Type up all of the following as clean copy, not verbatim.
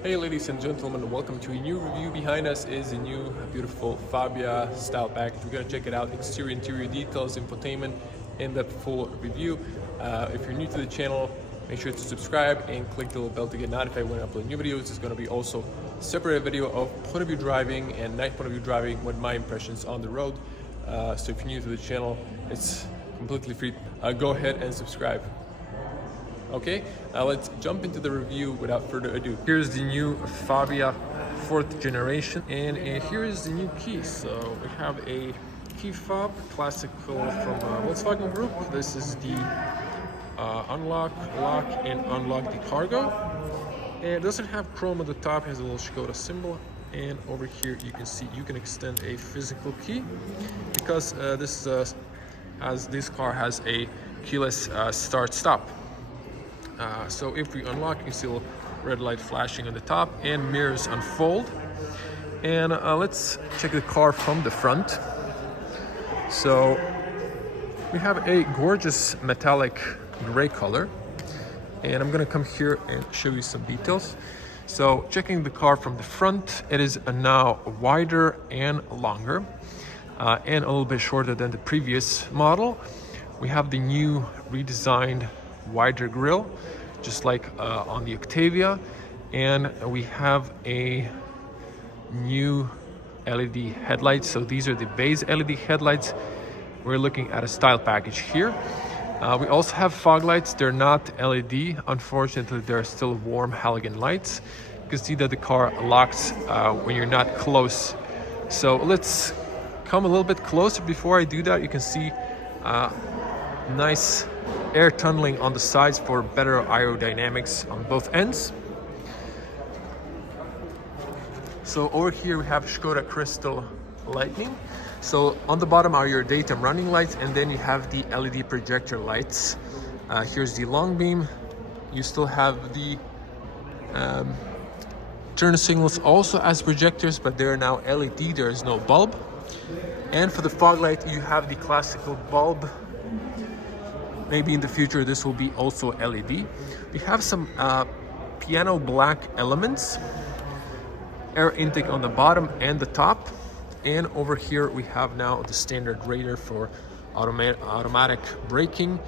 Hey ladies and gentlemen, welcome to a new review. Behind us is a new beautiful Fabia Style package. We're gonna check it out, exterior, interior details, infotainment, in the full review. If you're new to the channel, make sure to subscribe and click the little bell to get notified when I upload new videos. There's gonna be also a separate video of point of view driving and night point of view driving with my impressions on the road. So if you're new to the channel, it's completely free. Go ahead and subscribe. Okay, let's jump into the review without further ado. Here's the new Fabia 4th generation, and here is the new key. So we have a key fob, classical from Volkswagen Group. This is the unlock, lock, and unlock the cargo. And it doesn't have chrome at the top, it has a little Škoda symbol. And over here you can see you can extend a physical key because this car has a keyless start-stop. So if we unlock, you can see a little red light flashing on the top and mirrors unfold. And let's check the car from the front. So we have a gorgeous metallic gray color, and I'm gonna come here and show you some details. So checking the car from the front, it is now wider and longer and a little bit shorter than the previous model. We have the new redesigned wider grille, just like on the Octavia, and we have a new LED headlights. So these are the base LED headlights. We're looking at a style package here. We also have fog lights. They're not LED, unfortunately. They're still warm halogen lights. You can see that the car locks when you're not close. So let's come a little bit closer. Before I do that, you can see nice air tunneling on the sides for better aerodynamics on both ends. So over here we have Škoda crystal lighting. So on the bottom are your daytime running lights, and then you have the LED projector lights. Here's the long beam. You still have the turn signals also as projectors, but they're now LED. There is no bulb. And for the fog light, you have the classical bulb. Maybe in the future this will be also LED. We have some piano black elements, air intake on the bottom and the top, and over here we have now the standard radar for automatic braking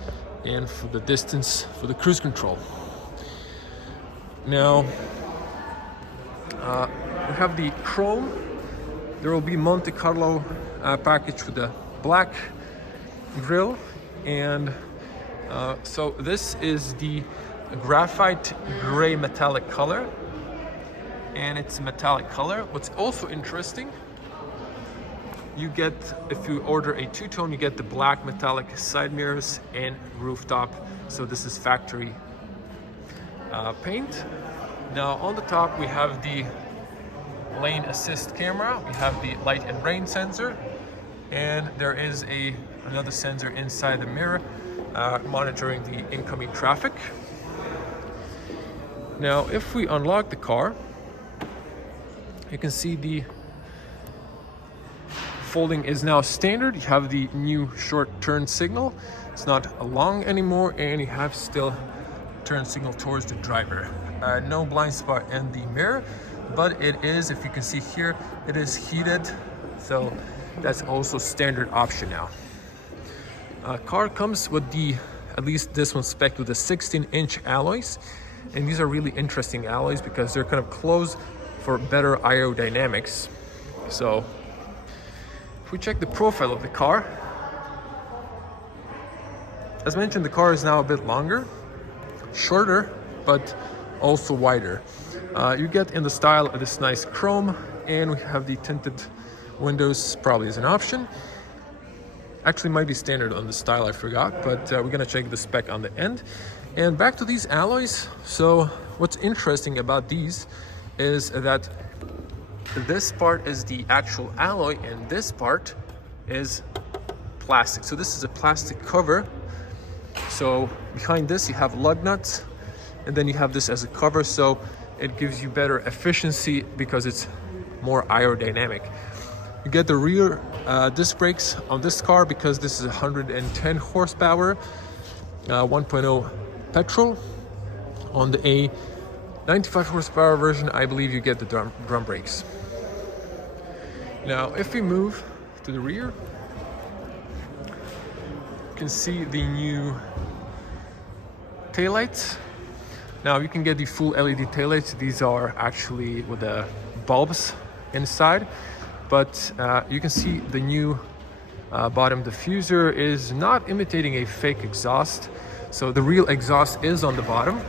and for the distance for the cruise control. Now we have the chrome. There will be Monte Carlo package with the black grille, and so this is the graphite gray metallic color, and it's a metallic color. What's also interesting, you get, if you order a two-tone, you get the black metallic side mirrors and rooftop. So this is factory paint. Now on the top we have the lane assist camera, we have the light and rain sensor, and there is another sensor inside the mirror monitoring the incoming traffic. Now if we unlock the car, you can see the folding is now standard. You have the new short turn signal. It's not long anymore, and you have still turn signal towards the driver. No blind spot in the mirror, but it is, if you can see here, it is heated, so that's also standard option now. Car comes with at least this one spec with the 16-inch alloys, and these are really interesting alloys because they're kind of closed for better aerodynamics. So if we check the profile of the car, as mentioned, the car is now a bit longer, shorter, but also wider. You get in the style of this nice chrome, and we have the tinted windows probably as an option. Actually might be standard on the style, I forgot, but we're gonna check the spec on the end. And back to these alloys. So what's interesting about these is that this part is the actual alloy and this part is plastic. So this is a plastic cover. So behind this you have lug nuts, and then you have this as a cover, so it gives you better efficiency because it's more aerodynamic. You get the rear disc brakes on this car because this is 110 horsepower, 1.0 petrol on the 95 horsepower version, I believe you get the drum brakes. Now, if we move to the rear, you can see the new taillights. Now you can get the full LED taillights. These are actually with the bulbs inside, but you can see the new bottom diffuser is not imitating a fake exhaust. So the real exhaust is on the bottom,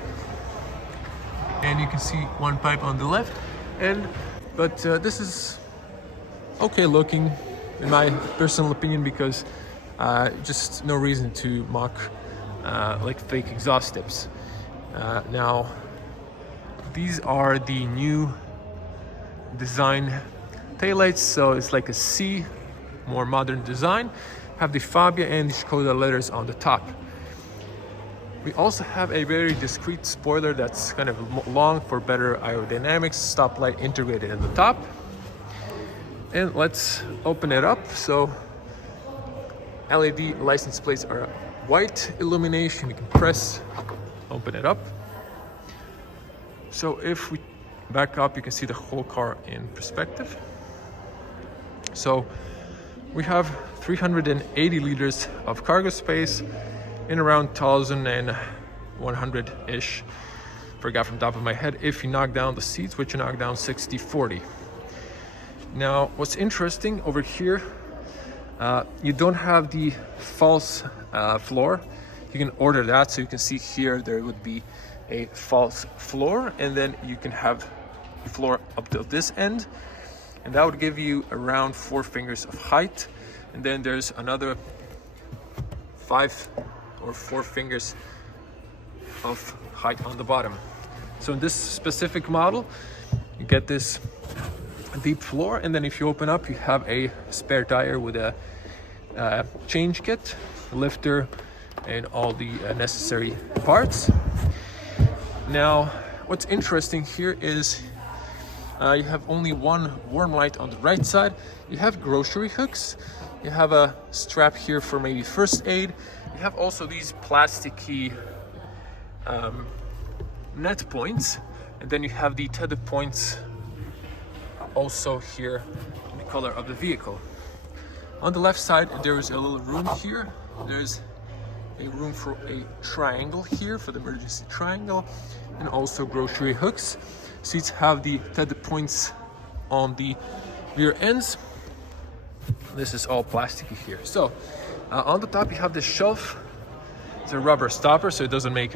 and you can see one pipe on the left. But this is okay looking, in my personal opinion, because just no reason to mock like fake exhaust tips. Now, these are the new design taillights, so it's like a C, more modern design. Have the Fabia and the Škoda letters on the top. We also have a very discreet spoiler that's kind of long for better aerodynamics, stoplight integrated in the top. And let's open it up. So LED license plates are white illumination. You can press, open it up. So if we back up, you can see the whole car in perspective. So we have 380 liters of cargo space in around 1,100-ish, forgot from the top of my head, if you knock down the seats, which you knock down 60-40. Now, what's interesting over here, you don't have the false floor. You can order that, so you can see here there would be a false floor, and then you can have the floor up to this end, and that would give you around 4 fingers of height, and then there's another 5 or 4 fingers of height on the bottom. So in this specific model, you get this deep floor, and then if you open up, you have a spare tire with a change kit, lifter, and all the necessary parts. Now, what's interesting here is you have only one warm light on the right side. You have grocery hooks. You have a strap here for maybe first aid. You have also these plasticky net points, and then you have the tethered points also here in the color of the vehicle. On the left side, there is a little room here. There's a room for a triangle here for the emergency triangle, and also grocery hooks. Seats have the tethered points on the rear ends. This is all plasticky here. So on the top, you have this shelf. It's a rubber stopper, so it doesn't make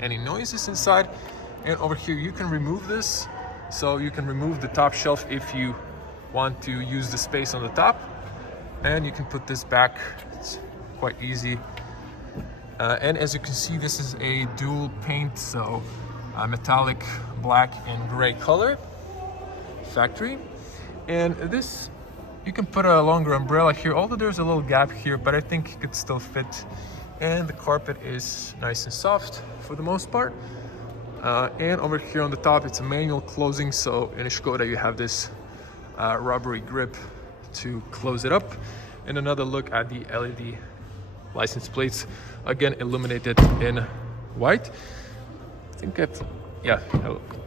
any noises inside. And over here, you can remove this. So you can remove the top shelf if you want to use the space on the top. And you can put this back. It's quite easy. And as you can see, this is a dual paint, so metallic black and gray color, factory. And this, you can put a longer umbrella here, although there's a little gap here, but I think it could still fit. And the carpet is nice and soft for the most part. And over here on the top, it's a manual closing, so in a Škoda you have this rubbery grip to close it up. And another look at the LED license plates, again illuminated in white. I think a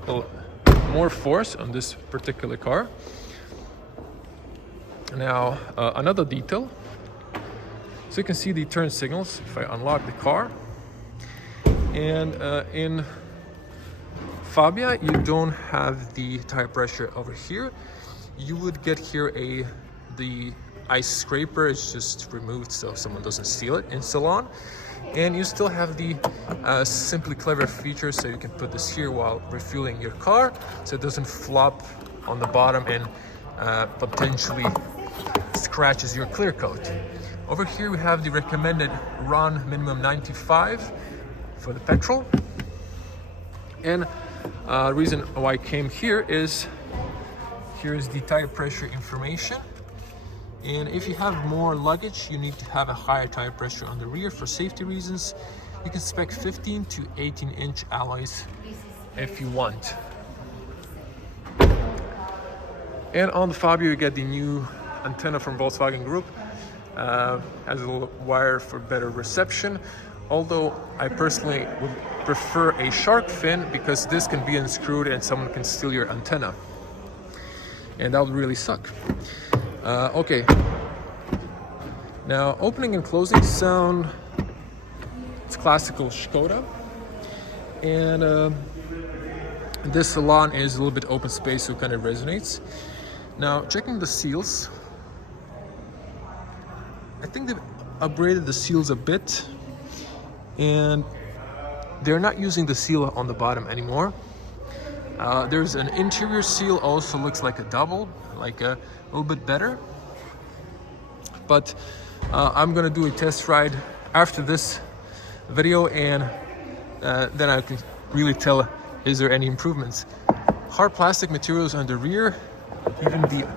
little more force on this particular car. Now another detail, so you can see the turn signals if I unlock the car. And in Fabia, you don't have the tire pressure over here. You would get here the ice scraper is just removed so someone doesn't steal it in salon. And you still have the Simply Clever feature, so you can put this here while refueling your car, so it doesn't flop on the bottom and potentially scratches your clear coat. Over here we have the recommended run minimum 95 for the petrol. And reason why I came here is, here's the tire pressure information. And if you have more luggage, you need to have a higher tire pressure on the rear for safety reasons. You can spec 15 to 18-inch alloys if you want. And on the Fabia, you get the new antenna from Volkswagen Group. Has a little wire for better reception. Although I personally would prefer a shark fin because this can be unscrewed and someone can steal your antenna. And that would really suck. Okay. Now, opening and closing sound, it's classical Škoda. And this salon is a little bit open space, so it kind of resonates. Now, checking the seals. I think they've upgraded the seals a bit. And they're not using the seal on the bottom anymore. There's an interior seal, also looks like a double, like a little bit better. But I'm gonna do a test ride after this video, and then I can really tell is there any improvements. Hard plastic materials on the rear, even the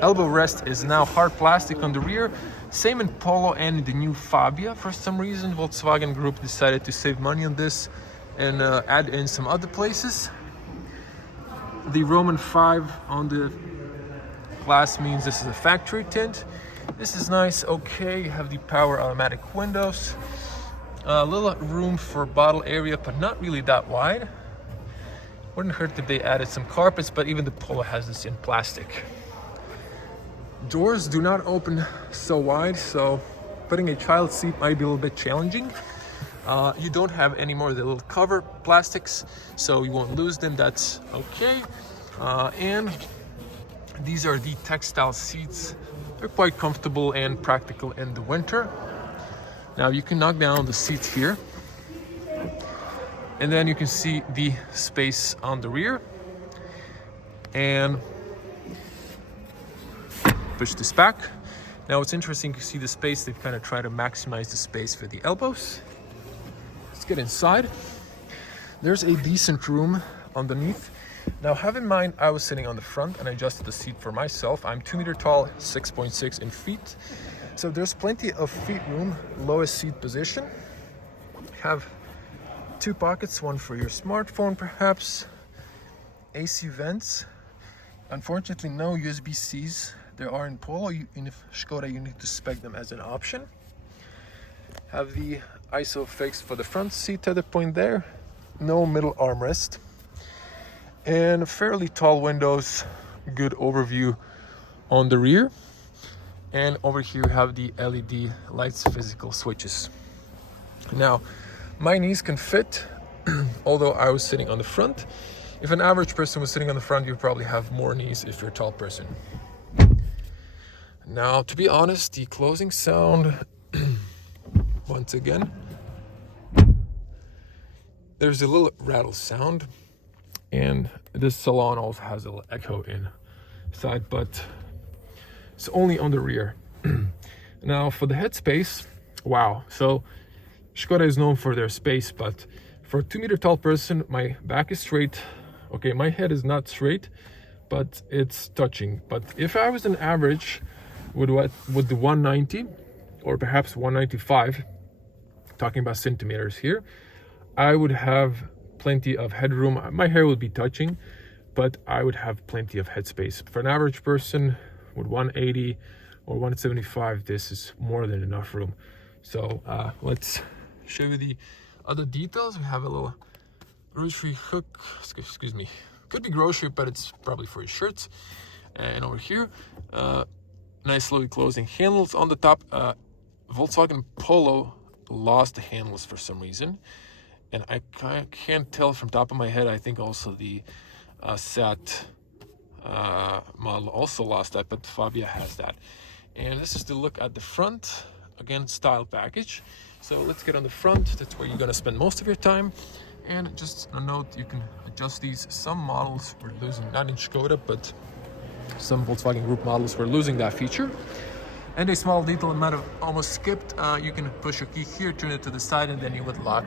elbow rest is now hard plastic on the rear. Same in Polo and the new Fabia. For some reason, Volkswagen Group decided to save money on this and add in some other places. The Roman 5 on the glass means this is a factory tint. This is nice. Okay, you have the power automatic windows. A little room for bottle area, but not really that wide. Wouldn't hurt if they added some carpets, but even the Polo has this in plastic. Doors do not open so wide, so putting a child seat might be a little bit challenging. You don't have any more of the little cover plastics, so you won't lose them. That's okay. And these are the textile seats. They're quite comfortable and practical in the winter. Now you can knock down the seats here, and then you can see the space on the rear. And push this back. Now it's interesting to see the space. They've kind of tried to maximize the space for the elbows. Let's get inside. There's a decent room underneath. Now have in mind, I was sitting on the front and I adjusted the seat for myself. I'm 2 meters tall, 6.6 in feet. So there's plenty of feet room, lowest seat position. Have 2 pockets, one for your smartphone perhaps. AC vents. Unfortunately, no USB-Cs. There are in Polo. In Škoda, you need to spec them as an option. Have the ISO fixed for the front seat tether point there. No middle armrest. And fairly tall windows. Good overview on the rear. And over here you have the LED lights, physical switches. Now, my knees can fit, although I was sitting on the front. If an average person was sitting on the front, you probably have more knees if you're a tall person. Now, to be honest, the closing sound, once again, there's a little rattle sound, and this salon also has a little echo inside, but it's only on the rear. Now, for the headspace, wow. So, Škoda is known for their space, but for a 2 meter tall person, my back is straight. Okay, my head is not straight, but it's touching. But if I was an average with the 190 or perhaps 195, talking about centimeters here, I would have plenty of headroom. My hair would be touching, but I would have plenty of headspace. For an average person with 180 or 175, this is more than enough room. So let's show you the other details. We have a little grocery hook, excuse me, could be grocery, but it's probably for your shirts. And over here, nice slowly closing handles on the top. Volkswagen Polo lost the handles for some reason, and I can't tell from top of my head. I think also the Seat model also lost that, but Fabia has that. And this is the look at the front. Again, style package. So let's get on the front. That's where you're gonna spend most of your time. And just a note, you can adjust these. Some models we're losing, not in Škoda, but some Volkswagen Group models were losing that feature. And a small detail I might have almost skipped. You can push a key here, turn it to the side, and then you would lock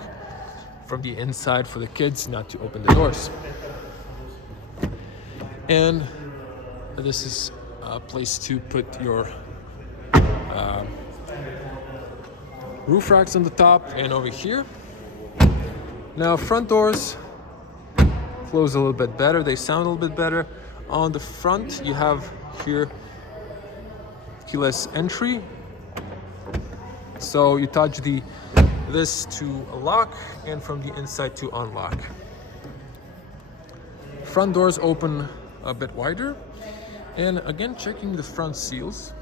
from the inside for the kids not to open the doors. And this is a place to put your roof racks on the top and over here. Now, front doors close a little bit better. They sound a little bit better. On the front, you have here keyless entry. So you touch the this to lock and from the inside to unlock. Front doors open a bit wider, and again checking the front seals.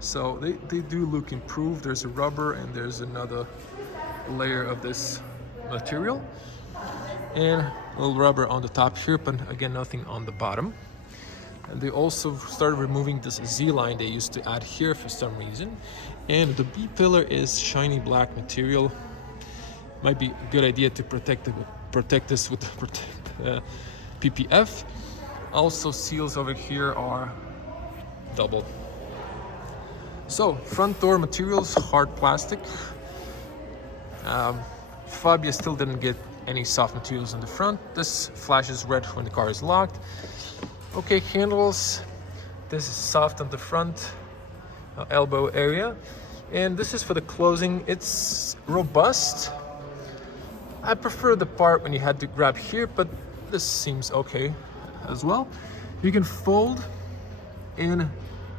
So they do look improved. There's a rubber and there's another layer of this material, and a little rubber on the top here, but again nothing on the bottom. And they also started removing this Z line they used to add here for some reason. And the B pillar is shiny black material. Might be a good idea to protect this with PPF. Also, seals over here are double. So front door materials, hard plastic. Fabia still didn't get any soft materials in the front. This flashes red when the car is locked. Okay, handles. This is soft on the front elbow area, and this is for the closing. It's robust. I prefer the part when you had to grab here, but this seems okay as well. You can fold and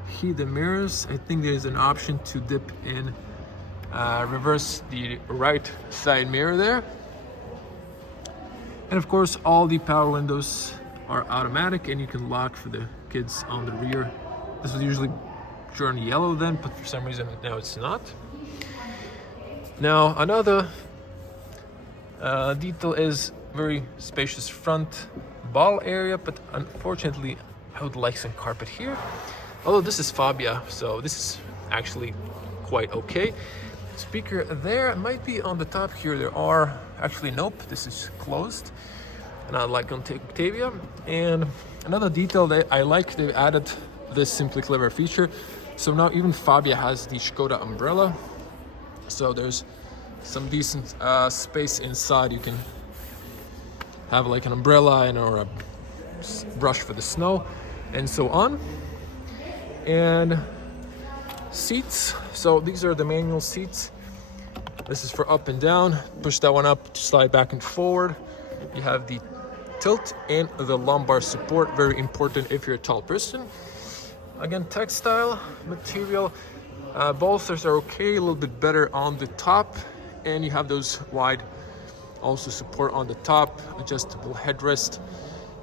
heat the mirrors. I think there's an option to dip in, reverse the right side mirror there. And of course, all the power windows are automatic, and you can lock for the kids on the rear. This was usually turn yellow then, but for some reason now it's not. Now another detail is very spacious front ball area, but unfortunately I would like some carpet here. Although this is Fabia, so this is actually quite okay. Speaker there might be on the top here. There are actually, nope, this is closed. Not like on Octavia. And another detail that I like, they added this Simply Clever feature. So now even Fabia has the Škoda umbrella. So there's some decent space inside. You can have like an umbrella and or a brush for the snow and so on. And seats. So these are the manual seats. This is for up and down. Push that one up to slide back and forward. You have the tilt and the lumbar support, very important if you're a tall person. Again, textile material. Bolsters are okay, a little bit better on the top, and you have those wide also support on the top, adjustable headrest.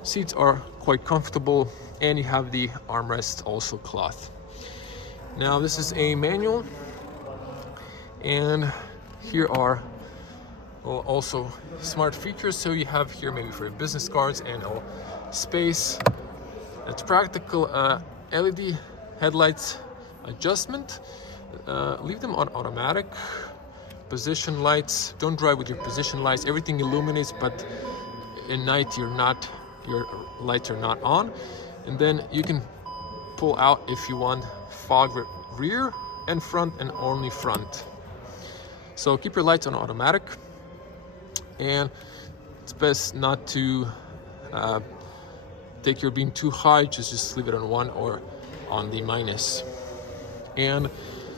Seats are quite comfortable, and you have the armrest also cloth. Now this is a manual, and here are also smart features. So you have here maybe for your business cards and all space. It's practical. LED headlights adjustment. Leave them on automatic. Position lights. Don't drive with your position lights. Everything illuminates, but in night your lights are not on. And then you can pull out if you want fog rear and front, and only front. So keep your lights on automatic, and it's best not to take your beam too high. Just leave it on 1 or on the minus. And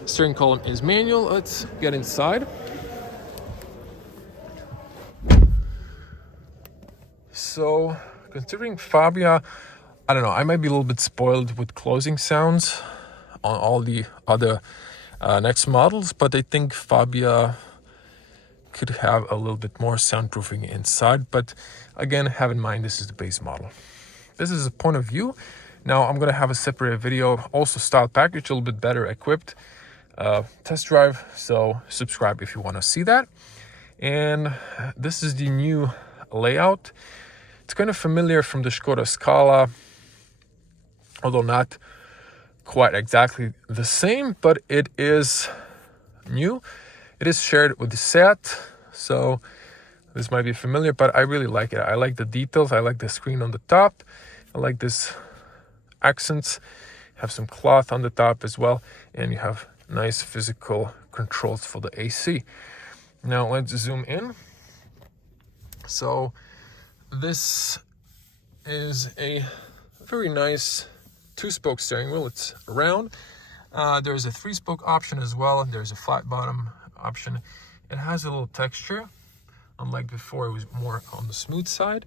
steering column is manual. Let's get inside. So considering Fabia, I don't know, I might be a little bit spoiled with closing sounds on all the other next models, but I think Fabia could have a little bit more soundproofing inside. But again, have in mind, this is the base model. This is a point of view. Now I'm gonna have a separate video, also style package, a little bit better equipped test drive. So subscribe if you want to see that. And this is the new layout. It's kind of familiar from the Škoda Scala, although not quite exactly the same, but it is new. It is shared with the Seat, so this might be familiar, but I really like it. I like the details. I like the screen on the top. I like this accents. Have some cloth on the top as well, and you have nice physical controls for the AC. Now let's zoom in. So this is a very nice 2-spoke steering wheel. It's round. There's a 3-spoke option as well. There's a flat bottom option. It has a little texture. Unlike before, it was more on the smooth side.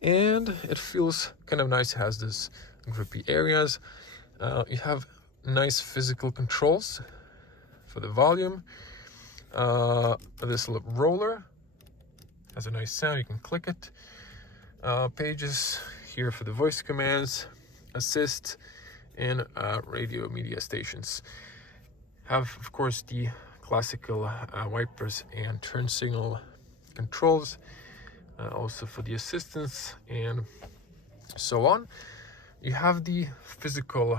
And it feels kind of nice. It has this grippy areas. You have nice physical controls for the volume. This little roller has a nice sound, you can click it. Pages here for the voice commands, assist, and radio media stations. Have, of course, the classical wipers and turn signal controls, also for the assistance and so on. You have the physical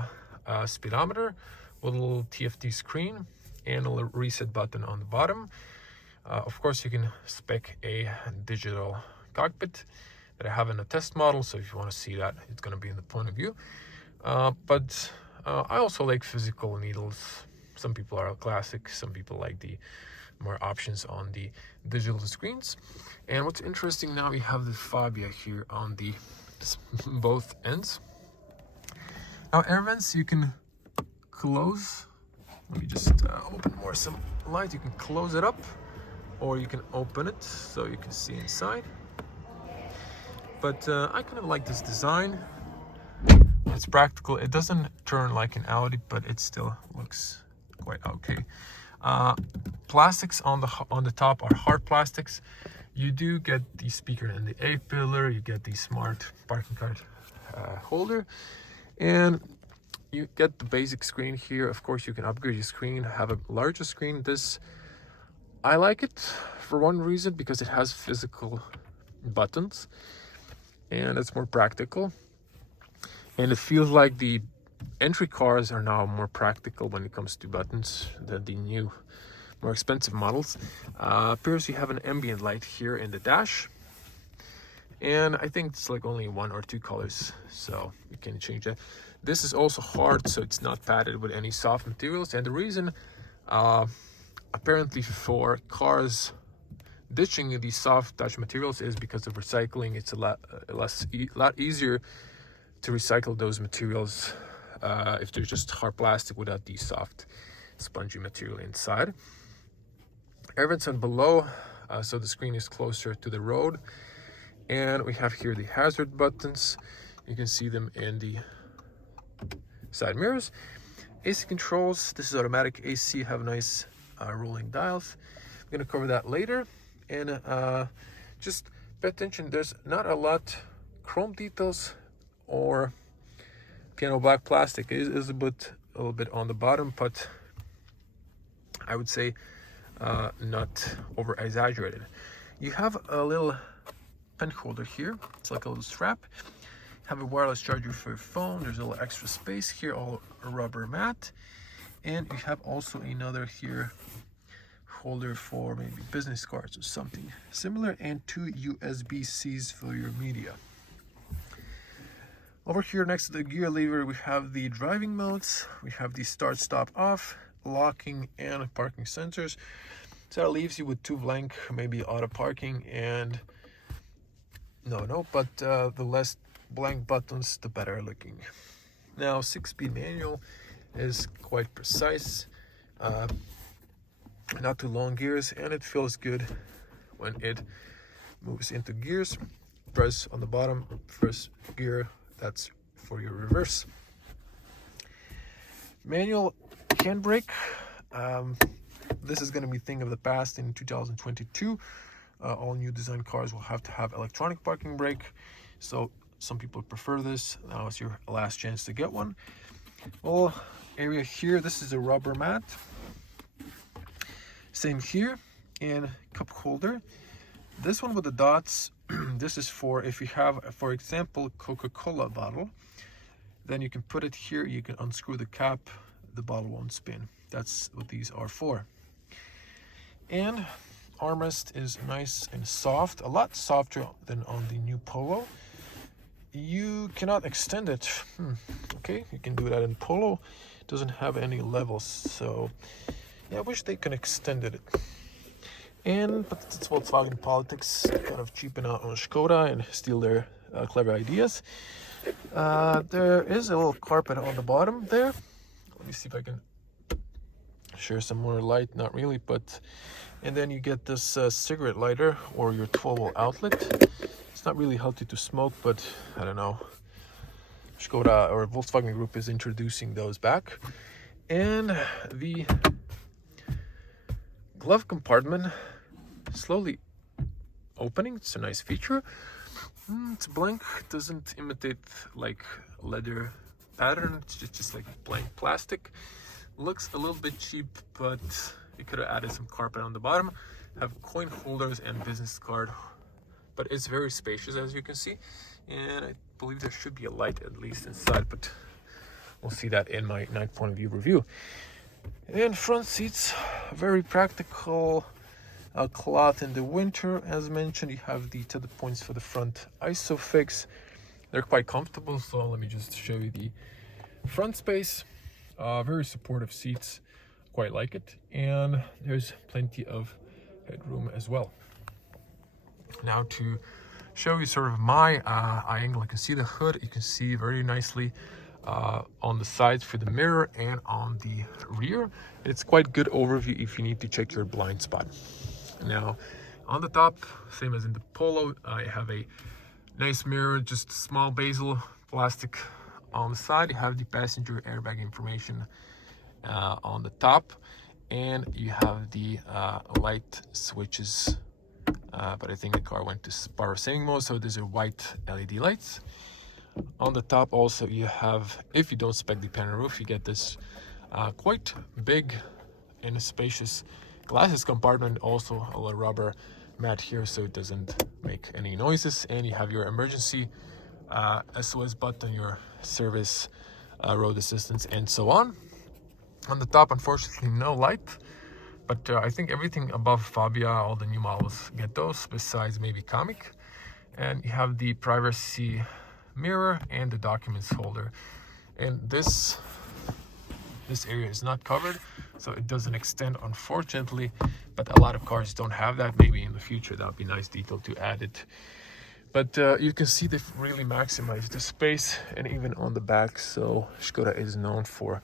speedometer with a little TFT screen and a little reset button on the bottom. Of course, you can spec a digital cockpit that I have in a test model, so if you want to see that, it's going to be in the point of view. But I also like physical needles. Some people are classic, some people like the more options on the digital screens. And what's interesting now, we have the Fabia here on the both ends. Now air vents you can close. Let me just open more some light. You can close it up or you can open it so you can see inside. But I kind of like this design. It's practical. It doesn't turn like an Audi, but it still looks quite okay. Plastics on the top are hard plastics. You do get the speaker and the A-pillar. You get the smart parking card holder, and you get the basic screen here. Of course, you can upgrade your screen, have a larger screen. This, I like it for one reason, because it has physical buttons and it's more practical. And it feels like the entry cars are now more practical when it comes to buttons than the new, more expensive models. Appears you have an ambient light here in the dash. And I think it's like only 1 or 2 colors, so you can change that. This is also hard, so it's not padded with any soft materials. And the reason, apparently for cars ditching these soft touch materials is because of recycling. It's a lot easier to recycle those materials if they're just hard plastic without the soft spongy material inside. Air vents on below, so the screen is closer to the road. And we have here the hazard buttons. You can see them in the side mirrors. AC controls, this is automatic AC, have nice rolling dials. I'm gonna cover that later. And just pay attention, there's not a lot chrome details or piano black plastic. It is a little bit on the bottom, but I would say not over exaggerated. You have a little pen holder here. It's like a little strap. Have a wireless charger for your phone. There's a little extra space here, all rubber mat. And you have also another here holder for maybe business cards or something similar, and 2 USB-Cs for your media. Over here next to the gear lever, we have the driving modes. We have the start, stop, off, locking, and parking sensors. So that leaves you with 2 blank, maybe auto parking, and but the less blank buttons, the better looking. Now 6-speed manual is quite precise, not too long gears, and it feels good when it moves into gears. Press on the bottom, first gear, that's for your reverse. Manual handbrake. This is going to be a thing of the past in 2022. All new design cars will have to have electronic parking brake, so some people prefer this. Now is your last chance to get one. Well, area here, this is a rubber mat. Same here, and cup holder. This one with the dots, this is for if you have, for example, Coca-Cola bottle, then you can put it here, you can unscrew the cap, the bottle won't spin. That's what these are for. And armrest is nice and soft, a lot softer than on the new Polo. You cannot extend it. Okay, you can do that in Polo. It doesn't have any levels, so yeah, I wish they could extend it. But it's Volkswagen politics, kind of cheapen out on Škoda and steal their clever ideas. There is a little carpet on the bottom there. Let me see if I can share some more light. Not really, but and then you get this cigarette lighter or your 12-volt outlet. It's not really healthy to smoke, but I don't know. Škoda or Volkswagen Group is introducing those back. And the glove compartment slowly opening. It's a nice feature. It's blank, it doesn't imitate like leather pattern, it's just like blank plastic. Looks a little bit cheap, but you could have added some carpet on the bottom. Have coin holders and business card, but it's very spacious, as you can see, and I believe there should be a light at least inside, but we'll see that in my night point of view review. And front seats, very practical. Cloth in the winter, as mentioned. You have the tether points for the front ISOFIX. They're quite comfortable, so let me just show you the front space. Very supportive seats, quite like it, and there's plenty of headroom as well. Now to show you sort of my eye angle, you can see the hood, you can see very nicely on the sides for the mirror and on the rear. It's quite good overview if you need to check your blind spot. Now on the top, same as in the Polo, I have a nice mirror, just small bezel plastic on the side. You have the passenger airbag information on the top, and you have the light switches, but I think the car went to power saving mode, so these are white LED lights. On the top also you have, if you don't spec the panel roof, you get this quite big and spacious glasses compartment, also a little rubber mat here so it doesn't make any noises, and you have your emergency SOS button, your service, road assistance, and so on. On the top, unfortunately, no light, but I think everything above Fabia, all the new models get those, besides maybe Comic. And you have the privacy mirror and the documents holder, and this area is not covered, so it doesn't extend, unfortunately, but a lot of cars don't have that. Maybe in the future that would be a nice detail to add it. But you can see they've really maximized the space, and even on the back, so Škoda is known for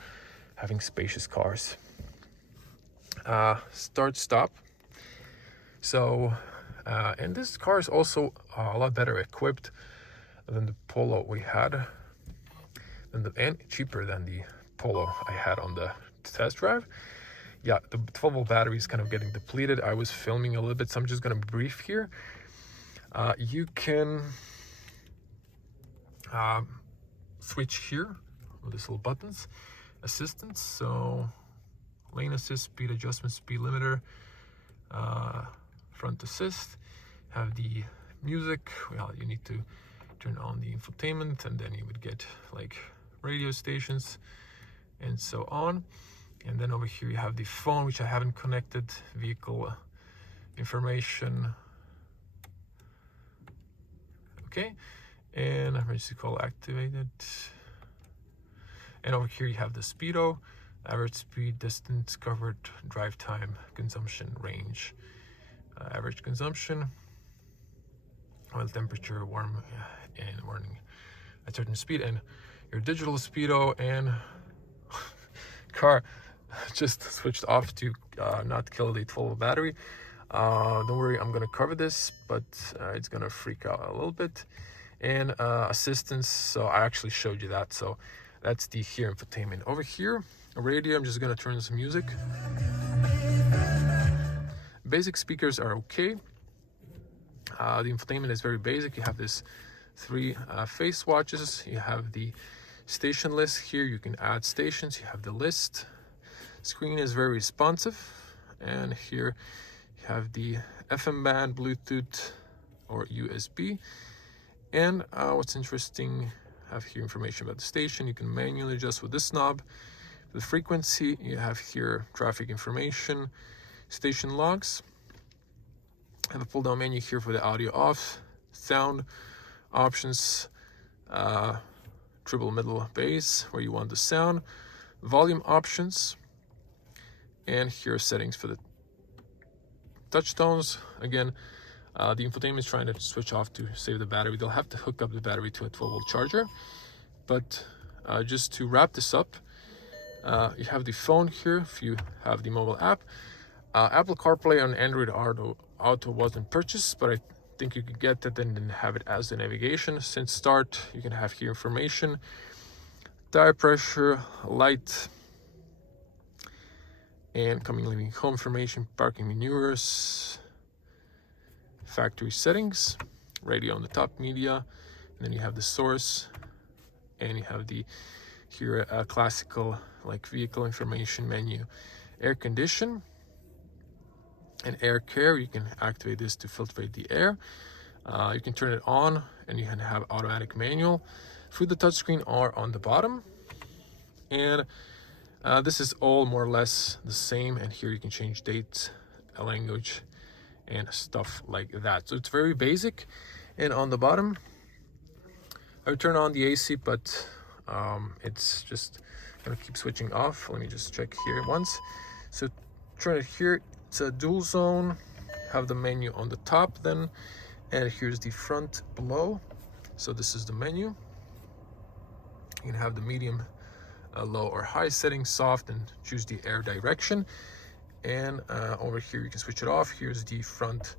having spacious cars. Start stop, so and this car is also a lot better equipped than the Polo we had, and cheaper than the Polo I had on the test drive. Yeah, the 12-volt battery is kind of getting depleted. I was filming a little bit, so I'm just going to brief here. You can switch here with these little buttons, assistance, so lane assist, speed adjustment, speed limiter, front assist, have the music. Well, you need to turn on the infotainment, and then you would get like radio stations and so on. And then over here you have the phone, which I haven't connected, vehicle information, okay, and emergency call activated. And over here you have the speedo, average speed, distance covered, drive time, consumption, range, average consumption, oil temperature, warm and warning at certain speed, and your digital speedo. And car just switched off to not kill the 12-volt battery. Don't worry, I'm gonna cover this, but it's gonna freak out a little bit. And assistance, so I actually showed you that, so that's the here infotainment. Over here, a radio, I'm just gonna turn some music. Basic speakers are okay. The infotainment is very basic. You have this 3 face watches. You have the station list here. You can add stations. You have the list. Screen is very responsive. And here you have the FM band, Bluetooth, or USB. And what's interesting, I have here information about the station. You can manually adjust with this knob. The frequency, you have here traffic information, station logs. I have a pull down menu here for the audio off, sound options, triple middle bass where you want the sound, volume options, and here are settings for the touch tones. Again, the infotainment is trying to switch off to save the battery. They'll have to hook up the battery to a 12-volt charger. But just to wrap this up, you have the phone here if you have the mobile app. Apple CarPlay on Android Auto wasn't purchased, but I think you could get that and then have it as the navigation. Since start, you can have here information, tire pressure, light, and coming leaving home information, parking maneuvers, factory settings, radio on the top, media, and then you have the source, and you have the here a classical like vehicle information menu, air condition and air care. You can activate this to filtrate the air. You can turn it on and you can have automatic manual through the touchscreen or on the bottom. And this is all more or less the same, and here you can change dates, language, and stuff like that. So it's very basic. And on the bottom, I would turn on the AC, but it's just gonna keep switching off. Let me just check here once. So turn it here, it's a dual zone, have the menu on the top then, and here's the front below. So this is the menu. You can have the medium, low or high setting, soft, and choose the air direction. And over here you can switch it off. Here's the front,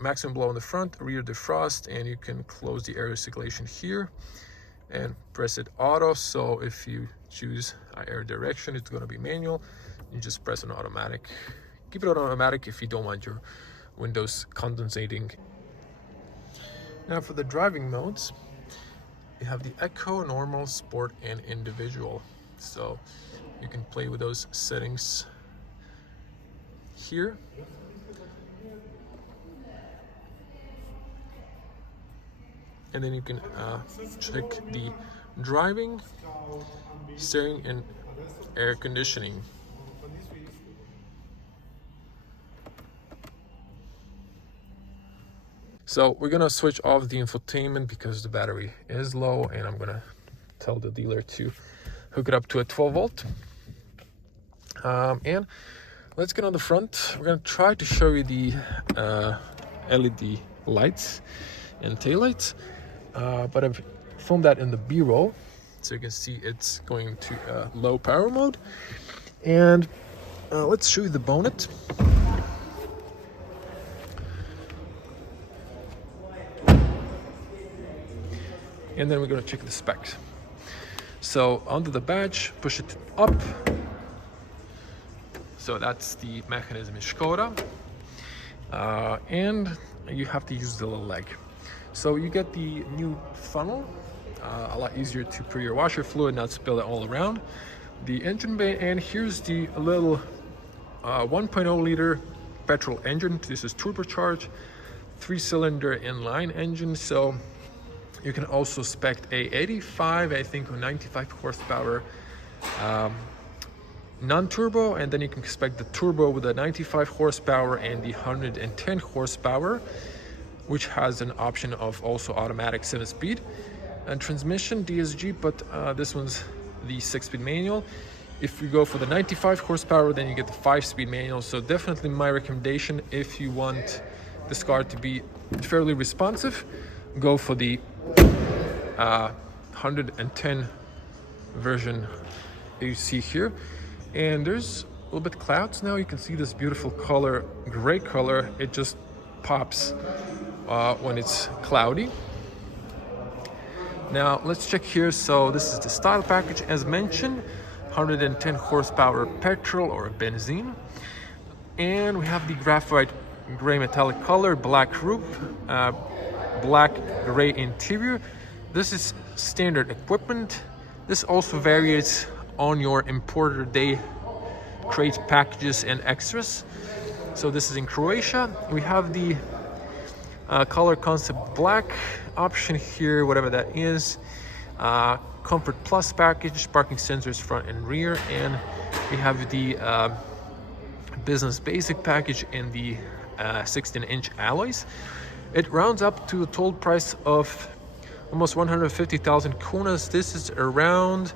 maximum blow in the front, rear defrost, and you can close the air circulation here and press it auto. So if you choose air direction, it's going to be manual. You just press on automatic. Keep it on automatic if you don't want your windows condensating. Now for the driving modes, you have the Eco, Normal, Sport, and Individual. So you can play with those settings here. And then you can check the driving, steering, and air conditioning. So we're gonna switch off the infotainment because the battery is low, and I'm gonna tell the dealer to hook it up to a 12 volt. And let's get on the front. We're gonna try to show you the LED lights and taillights, but I've filmed that in the B-roll, so you can see it's going to low power mode. And let's show you the bonnet. And then we're going to check the specs. So under the badge, push it up. So that's the mechanism in Škoda. And you have to use the little leg. So you get the new funnel, a lot easier to pour your washer fluid, not spill it all around. The engine bay, and here's the little 1.0 liter petrol engine. This is turbocharged, 3-cylinder inline engine. So you can also spec a 85, I think, or 95 horsepower non-turbo, and then you can spec the turbo with a 95 horsepower and the 110 horsepower, which has an option of also automatic 7-speed and transmission DSG, but this one's the 6-speed manual. If you go for the 95 horsepower, then you get the 5-speed manual. So definitely my recommendation, if you want this car to be fairly responsive, go for the 110 version you see here. And there's a little bit clouds now. You can see this beautiful color, gray color. It just pops when it's cloudy. Now let's check here. So this is the style package as mentioned, 110 horsepower petrol or benzene, and we have the graphite gray metallic color, black roof, black gray interior. This is standard equipment. This also varies on your importer. They create packages and extras. So this is in Croatia. We have the color concept black option here, whatever that is. Comfort Plus package, parking sensors front and rear, and we have the business basic package in the 16-inch alloys. It rounds up to a total price of almost 150,000 kronas. This is around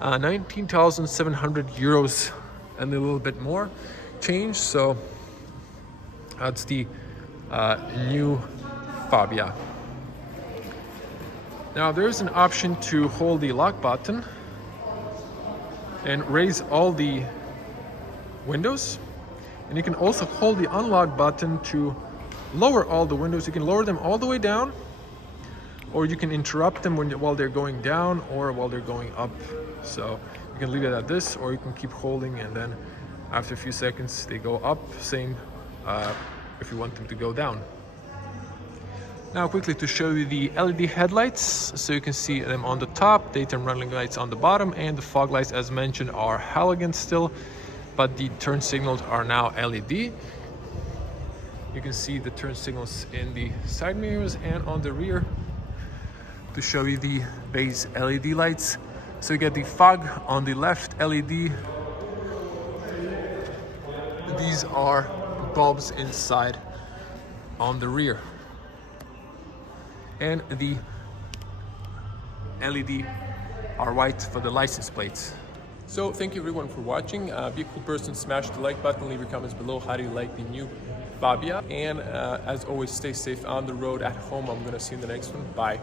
19,700 euros and a little bit more change. So that's the new Fabia. Now there's an option to hold the lock button and raise all the windows, and you can also hold the unlock button to lower all the windows. You can lower them all the way down, or you can interrupt them while they're going down or while they're going up. So you can leave it at this, or you can keep holding, and then after a few seconds they go up. Same if you want them to go down. Now quickly to show you the LED headlights, so you can see them on the top, daytime running lights on the bottom, and the fog lights, as mentioned, are halogen still, but the turn signals are now LED. You can see the turn signals in the side mirrors and on the rear. To show you the base LED lights, so you get the fog on the left LED. These are bulbs inside on the rear, and the LED are white for the license plates. So thank you everyone for watching. Be a cool person, smash the like button, leave your comments below. How do you like the new Fabia? And as always, stay safe on the road, at home. I'm gonna see you in the next one. Bye.